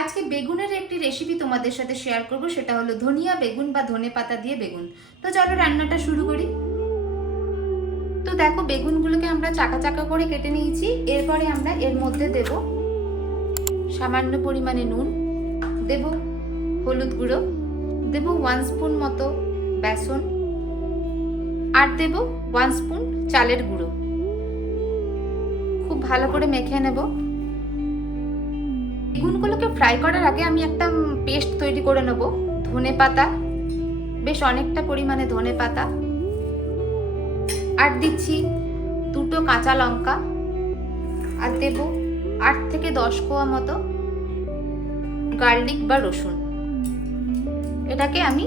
আজকে বেগুনের একটি রেসিপি তোমাদের সাথে শেয়ার করব, সেটা হলো ধনিয়া বেগুন বা ধনেপাতা দিয়ে বেগুন। তো চলো রান্নাটা শুরু করি। তো দেখো, বেগুনগুলোকে আমরা চাকা চাকা করে কেটে নিয়েছি। এরপরে আমরা এর মধ্যে দেব সামান্য পরিমাণে নুন, দেব হলুদ গুঁড়ো, দেব 1 স্পুন মতো বেসন, আর দেব 1 স্পুন চালের গুঁড়ো। খুব ভালো করে মেখে নেব। বেগুনগুলোকে ফ্রাই করার আগে আমি একটা পেস্ট তৈরি করে নেব। ধনেপাতা, বেশ অনেকটা পরিমাণে ধনেপাতা, আর দিচ্ছি 2টো কাঁচা লঙ্কা, আর দেব 8 থেকে 10 কোয়া মতো গার্লিক বা রসুন। এটাকে আমি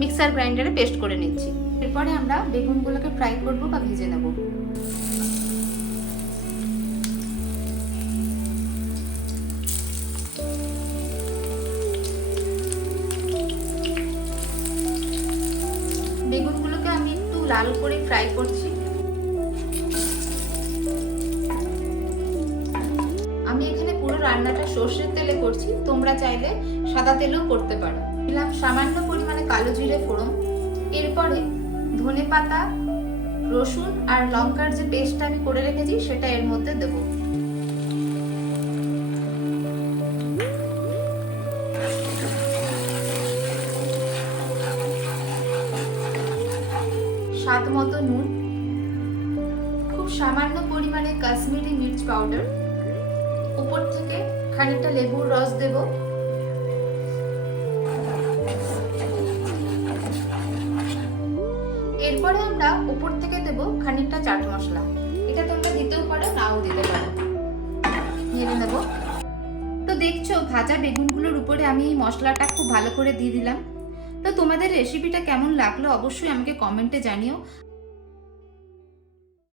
মিক্সার গ্রাইন্ডারে পেস্ট করে নিচ্ছি। এরপরে আমরা বেগুনগুলোকে ফ্রাই করব বা ভেজে নেব। বেগুনগুলোকে আমি একটু লাল করে ফ্রাই করছি। আমি এখানে পুরো রান্নাটা সর্ষের তেলে করছি, তোমরা চাইলে সাদা তেলেও করতে পারো। দিলাম সামান্য পরিমাণে কালো জিরে ফোড়ন। এরপরে ধনেপাতা, রসুন আর লঙ্কার যে পেস্টটা আমি করে রেখেছি সেটা এর মধ্যে দেব। স্বাদ মতো নুন, খুব সামান্য পরিমাণে কাশ্মীরি মির্চ পাউডার, উপর থেকে খানিকটা লেবুর রস দেব। এরপরে আমরা উপর থেকে দেব খানিকটা চাট মশলা। এটা তোমরা দিতেও পারো, নাও দিতে পারো। নেড়ে নেব। তো দেখছো, ভাজা বেগুনগুলোর উপরে আমি এই মশলাটা খুব ভালো করে দিয়ে দিলাম। তো তোমাদের রেসিপিটা কেমন লাগলো অবশ্যই আমাকে কমেন্টে জানিও।